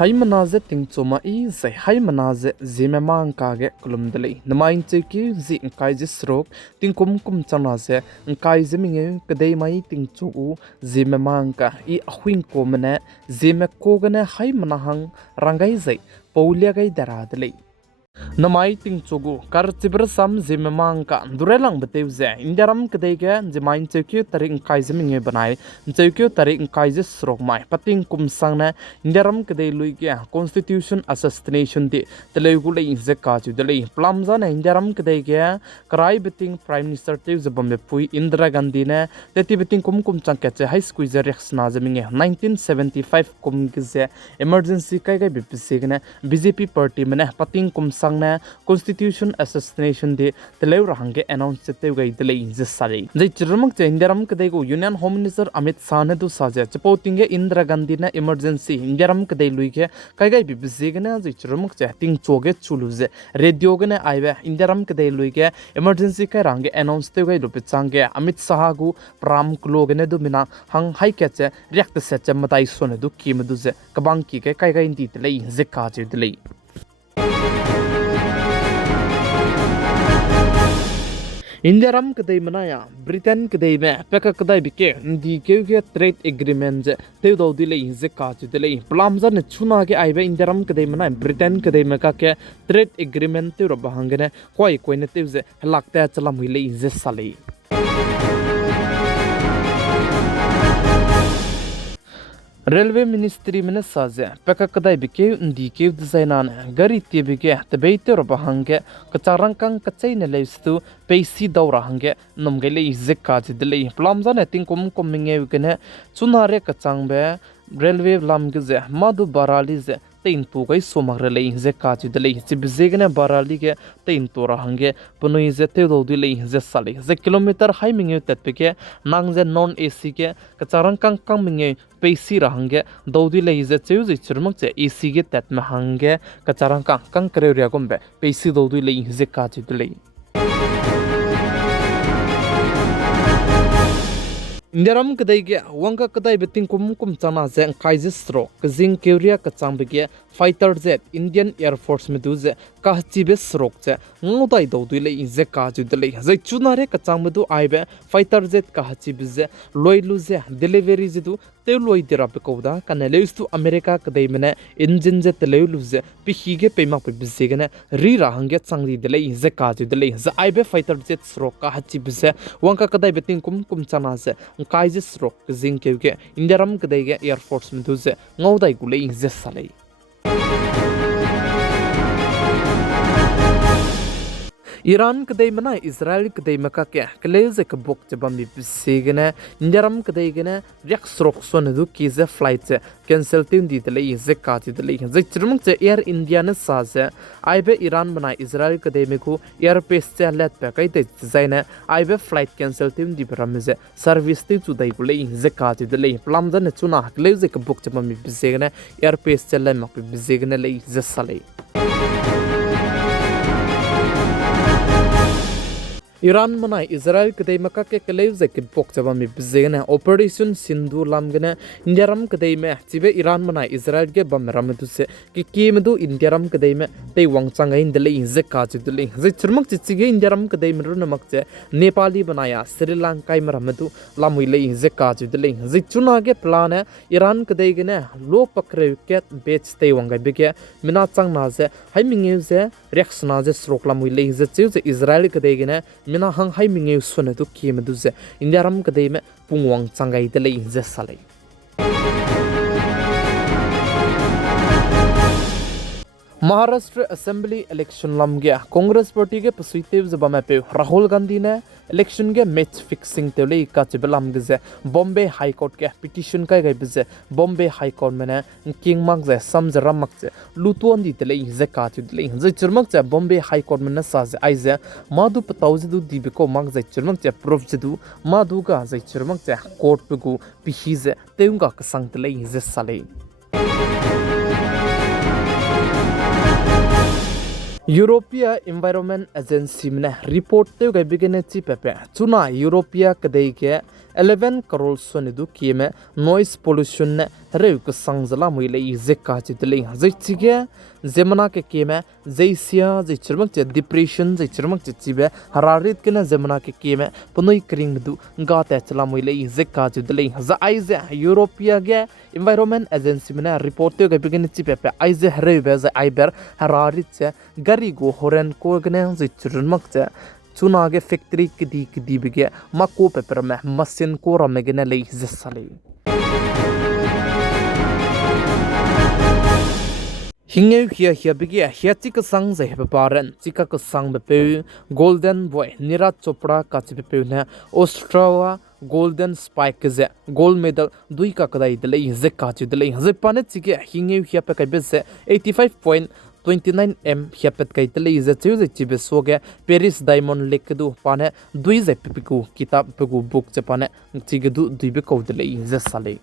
Hai manaze ting choma I zai hai manaze Zememankanews kulumdalei namain cheki zi kai jisrok ting kum chana ze kai zeminge kadai mai ting chu Zememanka I ahuin komene Zeme kogane hai manahang rangai zai paulia gai daradalei namai ting chogu kar chibra sam Zememanka durelang beteuze indiaram kedege jemain chekyu tarik kai zeminge banai chekyu tarik kai je srok mai pating kum sangna indiaram kedei luige constitution assassination de telegu le inje ka ju de le plamza na indiaram kedege karai beting prime minister te zabambe pui Indira Gandhi ne teti beting kum changkeche high squeeze reaction zeminge 1975 kum gize emergency kai gai bipsegne BJP party mena pating kum sangne constitution assassination de telew rahange announce te gai dele inje sare jai chirmak che indiaram kedai go union home minister Amit Shah ne du saja chapotinge Indira Gandhi na emergency indiaram kedai luige kai gai bibzegna jai chirmak che ting choge chuluze radio gane aibe indiaram kedai luige emergency kai range announce te gai rupe change Amit Shah gu pram klogene du mina hang hai ke che react se che matai sone du kim du ze kabang ki ke kai gai indi te lei ze ka je de lei Indiaram kedai manaya Britain kedai me peka kedai bike ndi ke trade agreement je te do dile inje ka ju dile plamza ne chuna ke aibe Indiaram kedai manaya Britain kedai me ka ke trade agreement te ro bahangene koi ne te je lakta chalam hile inje sale Railway Ministry mena saze peka kadai bike ndi ke designan gari te bike tebeite ro bahange kacharangkang kachai ne leistu peisi daura hange nomgele izekka jidle plamza ne ting kum minge wikene chunare kachangbe railway lamgize madu barali ze tein tu gai somagrele izekka jidle chibzegne barali ge tein to rahange punoi ze te do dile ze sale ze kilometer high minge tatpike nangje non AC ke kacharangkang kang minge peisi rahange dodi le ize cheuzi chirmak che AC ge tatma hange kacharangkang kang kreria gombe peisi dodi le ize ka jidle Indiaram kedai ge wangka kedai beting kum chana ze kaijistro kjing keuria kachangbege fighter jet Indian Air Force meduze ka chibe srok che ngodai dodile inje ka judle zai chunare kachangbedu aibe fighter jet ka chibize loiluze delivery jidu te loi dirap koda kanalestu America kedai mene engine jet leuluze pihige pema pe bizegene ri rahange changri dile inje ka judle za aibe fighter jet srok ka chibize wangka kedai beting kum chana ze kaijis rok kjing keuge Indiaram kedai ge Air Force meduze ngodai gule inje salai Iran kedai mana Israel kedai maka ke keleze ke bok jabam bisegene Indiaram kedai gene yak srok son du kize flight cancel tim di tele ze ka ti tele ze chirmuk che Air India ne sa ze aibe Iran mana Israel kedai me ko airspace che let pe kai te zaina aibe flight cancel tim di bramze service ti chu dai kule ze ka ti tele plam dan chuna keleze ke bok jabam bisegene airspace che le mak bisegene le ze sale Iran mana Israel kedai maka ke keleu zekit pok chaba mi bizena operation Sindhu lamgena Indiaram kedai me chibe Iran mana Israel ge bam ramdu se ki kimdu Indiaram kedai me te wangchang in dele ze ka chudle ze churmak chichige Indiaram kedai me runamak che Nepali banaya Sri Lanka me ramdu lamui le ze ka chudle ze chuna ge plan Iran kedai ge ne lo pakre ke bech te wangai bege mina chang na ze haiming ze reaction ze srok lamui le ze chu ze Israel kedai ge ne mina hang hai minge sone tu ki me duze Indiaram kadai me pungwang changai de le inje sale Maharashtra Assembly election lamge Congress party ge pasuitev zabame pe Rahul Gandhi ne election ge match fixing te le ka chibelam ge Bombay High Court ke petition kai gai bize Bombay High Court mena king mak ze samjara mak ze lutuan di te le ze ka ti le ze churmak ze Bombay High Court mena sa ze aize madu patauze du dibe ko mak ze churmak ze proof ze du madu ga ze churmak ze court pe gu pihi ze teunga ka sang te le ze sale European Environment Agency ने report ते गए बिगने ची पेपे चुना europaea कदई के 11 करोड़ सोनिदु किए में noise pollution ने रेउक संगजला मुइले इजेका चितले जैचिगे जेमना के किए में जैसिया जैचरमक चे डिप्रेशन जैचरमक चे चिबे हरारित के न जेमना के किए में पनोई क्रिंग दु गाते चला मुइले इजेका चितले ज आइजे यूरोपिया के Environment Agency ने रिपोर्ट ते गए बिगने ची पेपे आइजे हरेबे ज आइबर हरारित से गरी गो होरेन को गने जैचरमक चे चुना के फैक्ट्री किदी बिगे मको पेपर में मशीन को रमेगने ले जसले हिंगे हिया बिगे हिया चिक संग जे बेपारन चिका को संग बेपे गोल्डन बॉय नीरज चोपड़ा का बेपे ने ऑस्ट्रेलिया गोल्डन स्पाइक जे गोल्ड मेडल दुई का कदाई दले जे का दले जे पाने चिके हिंगे हिया पे कबे से 85.29 m हियापत कई तले इजे चूजे चिबे सोगे पेरिस डायमंड लेक दु पाने दुई जे पिकु किताब पिकु बुक चे पाने चिगे दु दुई बे को दले इजे साले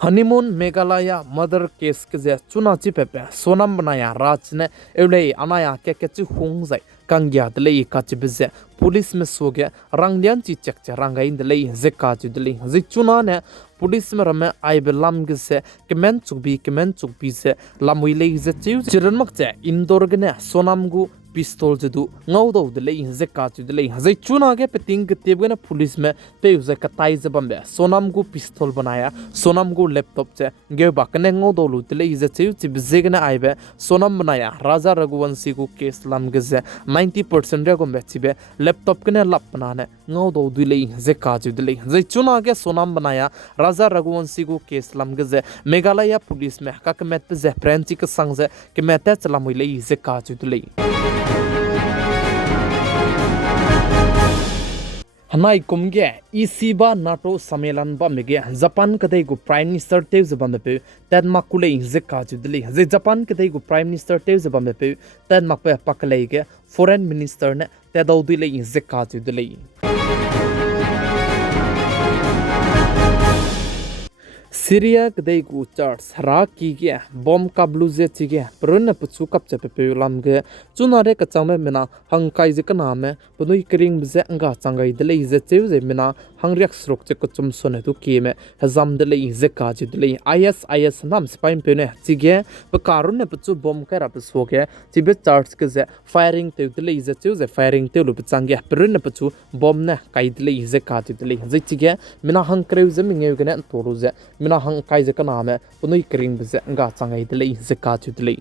हनीमून मेघालय मदर केस के जे चुना चिपेपे सोनम बनाया राज ने एवले अनाया के चु होंग जाय कंग्या दले का चिबे पुलिस में सोगे रंगलियन ची चक रंगाइन दले जे का दले जे चुना ने पुलिस में रमे आइबे लाम के से केमेन चुकबी से लामुइले जे चिउ चिरनमक जे इंदोर गने सोनम गु पिस्तौल जदु ngaudo dele जे का दले जे चुना के पेटिंग के तेबगने पुलिस में पे जे कताई जे बम्बे सोनम गु पिस्तौल बनाया सोनम गु लैपटॉप से गे बाकने ngaudo लु दले जे चिउ चिबजेगने आइबे सोनम बनाया राजा रघुवंशी गु केस लाम के जे 90% रे गो बेचिबे लैपटॉप कने लप बनाने ngaudo दले जे का दले जे चुना के सोनम बनाया राजा रघुवंशी गु केस लाम के जे मेघालय पुलिस में का कमेट पे जे फ्रेंच के संग जे के मेते चलामुइले जे का दले हनाई कुमगे इसीबा नाटो सम्मेलन बमेगे जापान कदई गु प्राइम मिनिस्टर तेव जबम पे तदमा कुले जे का जुदली जे जापान कदई गु प्राइम मिनिस्टर तेव जबम पे तदमा पे पकले के फॉरेन मिनिस्टर ने तदौ दिले जे का जुदली सीरिया कदई गु चर्च रा की के बम काबलू जे चिगे परन पुचु कप चे पे लाम के चुनारे कचामे मेना हंकाई जे कना में पनुई करिंग बजे अंगा चंगाई दले जे चेउ जे मेना हंगरिक स्रोक चे कुचुम सोने तु के में हजाम दले जे का जे दले आईएस नाम स्पाइम पे ने चिगे पकारुन ने पुचु बम का रप सोके चिबे चर्च के जे फायरिंग ते दले जे चेउ जे फायरिंग ते लु चंगे परन पुचु बम ने काई दले जे का जे दले जे चिगे मेना हंक्रेउ जे मिंगे गने तोरु जे मिना हंग काई जे कना में पनुई करिंग बजे अंगा चंगाई दले जे का जे दले